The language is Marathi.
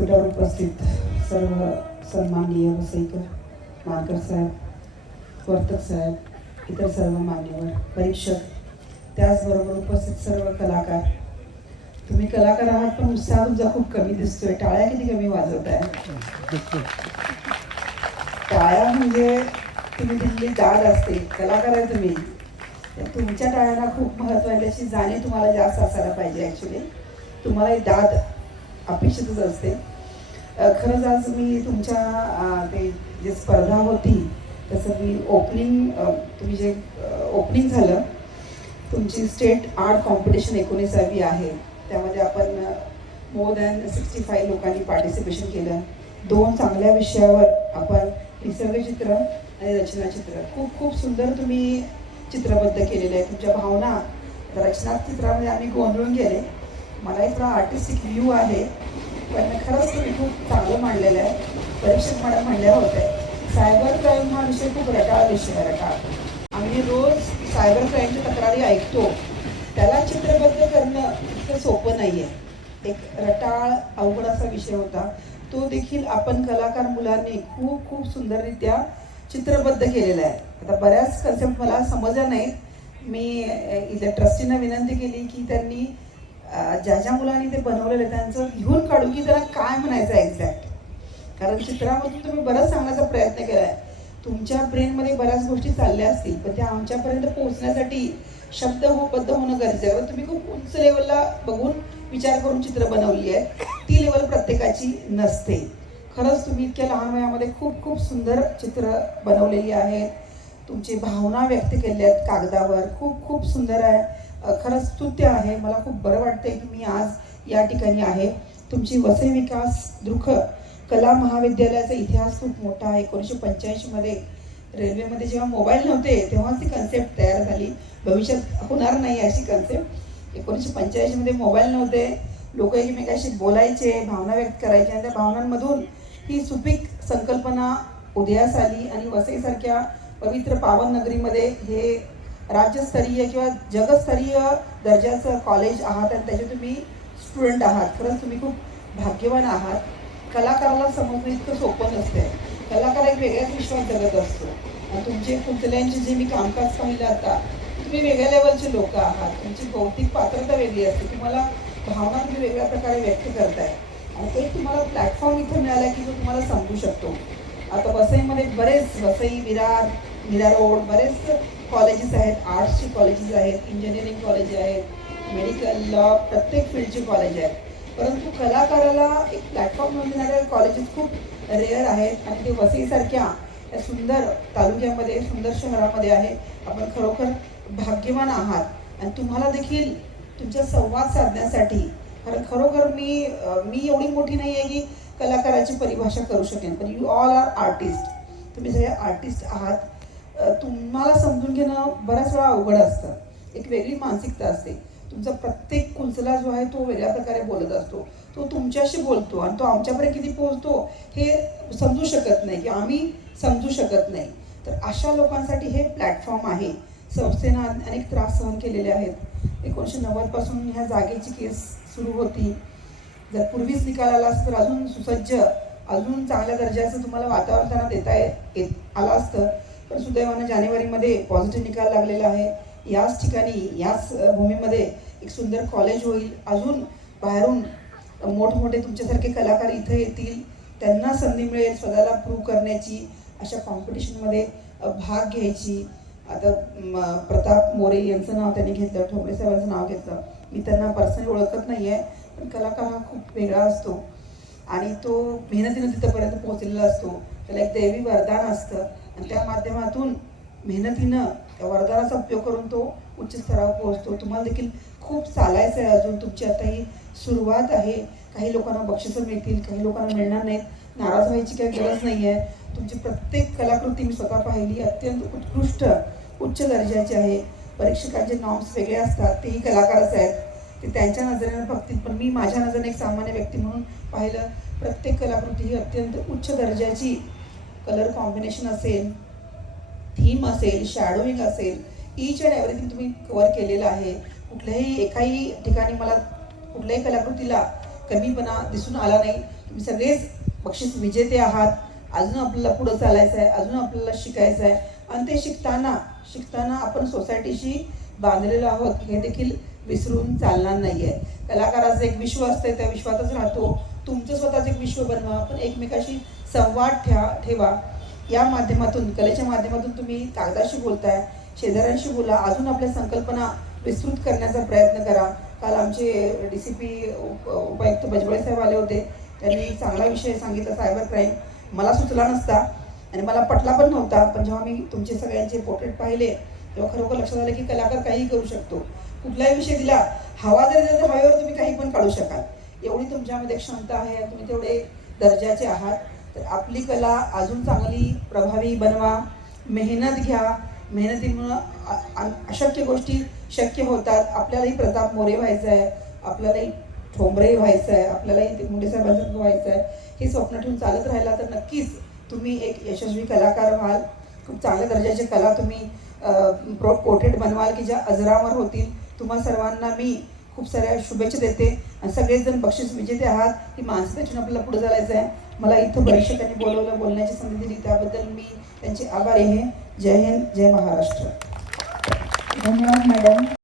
व्यासपीठावर उपस्थित सर्व सन्माननीय वसईकर मानकर साहेब वर्तक साहेब इतर सर्व मान्यवर परीक्षक त्याचबरोबर उपस्थित सर्व कलाकार तुम्ही कलाकार आहात पण उत्साह तुमचा खूप कमी दिसतोय टाळ्या किती कमी वाजवत आहे टाळ्या म्हणजे तुम्ही दिलेली दाद असते कलाकार आहे तुम्ही तुमच्या टाळ्यांना खूप महत्त्व आहे त्याची जाणीव तुम्हाला जास्त असायला पाहिजे ॲक्च्युली तुम्हाला एक दाद अपेक्षितच असते. खरंच आज मी तुमच्या ते जे स्पर्धा होती तसं मी ओपनिंग तुम्ही जे ओपनिंग झालं तुमची स्टेट आर्ट कॉम्पिटिशन एकोणीसावी आहे. त्यामध्ये आपण मोर दॅन सिक्स्टी फाय लोकांनी पार्टिसिपेशन केलं. दोन चांगल्या विषयावर आपण निसर्गचित्र आणि रचनाचित्र खूप खूप सुंदर तुम्ही चित्रबद्ध केलेलं आहे. तुमच्या भावना रचना चित्रामध्ये आम्ही गोंधळून गेले. मला थोडा आर्टिस्टिक व्ह्यू आहे. पण खरंच तुम्ही खूप चांगलं मांडलेलं आहे. परीक्षक मॅडम म्हणल्या होत्या सायबर क्राईम हा विषय खूप रटाळ विषय आहे रटाळ. आम्ही रोज सायबर क्राईमच्या तक्रारी ऐकतो. त्याला चित्रबद्ध करणं इतकं सोपं नाही आहे एक रटाळ अवघड असा विषय होता. तो देखील आपण कलाकार मुलांनी खूप खूप सुंदररित्या चित्रबद्ध केलेला आहे. आता बऱ्याच कन्सेप्ट मला समजल्या नाहीत. मी इथल्या ट्रस्टींना विनंती केली की त्यांनी ज्या ज्या मुलांनी ते बनवलेलं आहे त्यांचं लिहून काढू की त्याला काय म्हणायचं एक्झॅक्ट कारण चित्रामधून तुम्ही बरंच सांगण्याचा प्रयत्न केला आहे तुमच्या ब्रेनमध्ये बऱ्याच गोष्टी चालल्या असतील पण त्या आमच्यापर्यंत पोहोचण्यासाठी शब्द होबद्ध होणं गरजेचं आहे. तुम्ही खूप उंच लेवलला बघून विचार करून चित्र बनवली आहे. ती लेवल प्रत्येकाची नसते. खरंच तुम्ही इतक्या लहान वयामध्ये खूप खूप सुंदर चित्र बनवलेली आहेत. तुमची भावना व्यक्त केल्या आहेत कागदावर. खूप खूप सुंदर आहे. खरंच स्तुत्य आहे. मला खूप बरं वाटतंय की मी आज या ठिकाणी आहे. तुमची वसई विकास दृख कला महाविद्यालयाचा इतिहास खूप मोठा आहे. एकोणीसशे पंच्याऐंशीमध्ये रेल्वेमध्ये जेव्हा मोबाईल नव्हते तेव्हाच ती कन्सेप्ट तयार झाली. भविष्यात होणार नाही अशी कन्सेप्ट एकोणीसशे पंच्याऐंशीमध्ये मोबाईल नव्हते. लोक एकमेकाशी बोलायचे भावना व्यक्त करायचे आणि त्या भावनांमधून ही सुपीक संकल्पना उदयास आली आणि वसईसारख्या पवित्र पावन नगरीमध्ये हे राज्यस्तरीय किंवा जगस्तरीय दर्जाचं कॉलेज आहात आणि त्याचे तुम्ही स्टुडंट आहात. खरंच तुम्ही खूप भाग्यवान आहात. कलाकाराला समजणं इतकं सोपं नसते कलाकार एक वेगळ्याच विश्वास जगत असतो. आणि तुमचे पुतल्यांचे जे मी कामकाज पाहिलं आता तुम्ही वेगळ्या लेवलचे लोक आहात. तुमची भौतिक पात्रता वेगळी असते. तुम्हाला भावना तुम्ही वेगळ्या प्रकारे व्यक्त करताय. आणि एक तुम्हाला प्लॅटफॉर्म इथं मिळाला की जो तुम्हाला समजू शकतो. आता वसईमध्ये बरेच वसई विरार मीरा रोड बरेच कॉलेजेस आहेत आर्ट्सची कॉलेजेस आहेत इंजिनिअरिंग कॉलेज आहेत मेडिकल लॉ प्रत्येक फील्डची कॉलेज आहेत. परंतु कलाकाराला एक प्लॅटफॉर्म मिळून देणारे कॉलेजेस खूप रेअर आहेत. आणि ते वसईसारख्या या सुंदर तालुक्यामध्ये सुंदर शहरामध्ये आहे. आपण खरोखर भाग्यवान आहात. आणि तुम्हाला देखील तुमच्या संवाद साधण्यासाठी कारण खरोखर मी मी एवढी मोठी नाही आहे की कलाकाराची परिभाषा करू शकेन पण यू ऑल आर आर्टिस्ट तुम्ही सगळे आर्टिस्ट आहात. तुम्हाला समजून घेणं बऱ्याच वेळा अवघड असतं. एक वेगळी मानसिकता असते. तुमचा प्रत्येक कुंचला जो आहे तो वेगळ्या प्रकारे बोलत असतो. तो तुमच्याशी बोलतो आणि तो आमच्यापर्यंत किती पोहोचतो हे समजू शकत नाही की आम्ही समजू शकत नाही. तर अशा लोकांसाठी हे प्लॅटफॉर्म आहे. संस्थेनं अनेक त्रास सहन केलेले आहेत. एकोणीसशे नव्वदपासून ह्या जागेची केस सुरू होती. जर पूर्वीच निकाल आला असतं तर अजून सुसज्ज अजून चांगल्या दर्जाचं तुम्हाला वातावरण त्यांना देता येत येत आलं असतं. पण सुदैवानं जानेवारीमध्ये पॉझिटिव्ह निकाल लागलेला आहे. याच ठिकाणी याच भूमीमध्ये एक सुंदर कॉलेज होईल. अजून बाहेरून मोठमोठे तुमच्यासारखे कलाकार इथं येतील. त्यांना संधी मिळेल स्वतःला प्रूव्ह करण्याची अशा कॉम्पिटिशनमध्ये भाग घ्यायची. आता प्रताप मोरे यांचं नाव त्यांनी घेतलं ठोंबरे साहेबांचं नाव घेतलं. मी त्यांना पर्सनली ओळखत नाही आहे पण कलाकार हा खूप वेगळा असतो. आणि तो मेहनतीनं तिथंपर्यंत पोहोचलेला असतो. त्याला एक दैवी वरदान असतं. आणि त्या माध्यमातून मेहनतीनं त्या वरदानाचा उपयोग करून तो उच्च स्तरावर पोहोचतो. तुम्हाला देखील खूप चालायचं आहे अजून. तुमची आता ही सुरुवात आहे. काही लोकांना बक्षिसं मिळतील काही लोकांना मिळणार नाहीत. नाराज व्हायची काही गरज नाही आहे. तुमची प्रत्येक कलाकृती मी स्वतः पाहिली. अत्यंत उत्कृष्ट उच्च दर्जाची आहे. परीक्षकांचे नॉर्म्स वेगळे असतात. तेही कलाकारच आहेत. ते त्यांच्या नजरेनं बघतील. पण मी माझ्या नजरेने एक सामान्य व्यक्ती म्हणून पाहिलं प्रत्येक कलाकृती ही अत्यंत उच्च दर्जाची कलर कॉम्बिनेशन असेल थीम असेल शॅडोविंग असेल ईच अँड एव्हरीथिंग तुम्ही कवर केलेलं आहे. कुठल्याही एकाही ठिकाणी मला कुठल्याही कलाकृतीला कमीपणा दिसून आला नाही. तुम्ही सगळेच बक्षीस विजेते आहात. अजून आपल्याला पुढं चालायचं आहे अजून आपल्याला शिकायचं आहे आणि ते शिकताना शिकताना आपण सोसायटीशी बांधलेलो आहोत. हे देखील विसरून चालणार नाही आहे कलाकाराचं एक विश्व असतं त्या विश्वातच राहतो. तुमचं स्वतःचं एक विश्व बनवा. पण एकमेकाशी संवाद ठेवा ठेवा. या माध्यमातून कलेच्या माध्यमातून तुम्ही कागदाशी बोलताय शेजाऱ्यांशी बोला अजून आपल्या संकल्पना विस्तृत करण्याचा प्रयत्न करा. काल आमचे डी सी पी उपायुक्त बजबळे साहेब आले होते. त्यांनी चांगला विषय सांगितला सायबर क्राईम. मला सुचला नसता आणि मला पटला पण नव्हता पण जेव्हा मी तुमचे सगळ्यांचे पोर्ट्रेट पाहिले तेव्हा खरोखर लक्षात आलं की कलाकार काहीही करू शकतो. कुठलाही विषय दिला हवा जर दिला तर हवेवर तुम्ही काही पण काढू शकाल. एवढी तुमच्यामध्ये क्षमता आहे तुम्ही तेवढे दर्जाचे आहात. तर आपली कला अजून चांगली प्रभावी बनवा मेहनत घ्या. मेहनतीमुळं अशक्य गोष्टी शक्य होतात. आपल्यालाही प्रताप मोरे व्हायचं आहे आपल्यालाही ठोंबरे व्हायचं आहे आपल्यालाही ते मुंडे साहेबांसारखं व्हायचं आहे हे स्वप्न ठेवून चालत राहिला तर नक्कीच तुम्ही एक यशस्वी कलाकार व्हाल. खूप चांगल्या दर्जाची कला तुम्ही प्रो पोर्ट्रेट बनवाल की ज्या अजरावर होतील. तुम्हा सर्वांना मी खूप साऱ्या शुभेच्छा देते. आणि सगळेच जण बक्षीस विजेते आहात. की माणसं आपल्याला पुढे चालायचं आहे. मला इथं परीक्षकांनी बोलवलं बोलण्याची संधी दिली. त्याबद्दल मी त्यांचे आभारी आहे. जय हिंद जय महाराष्ट्र. धन्यवाद मॅडम.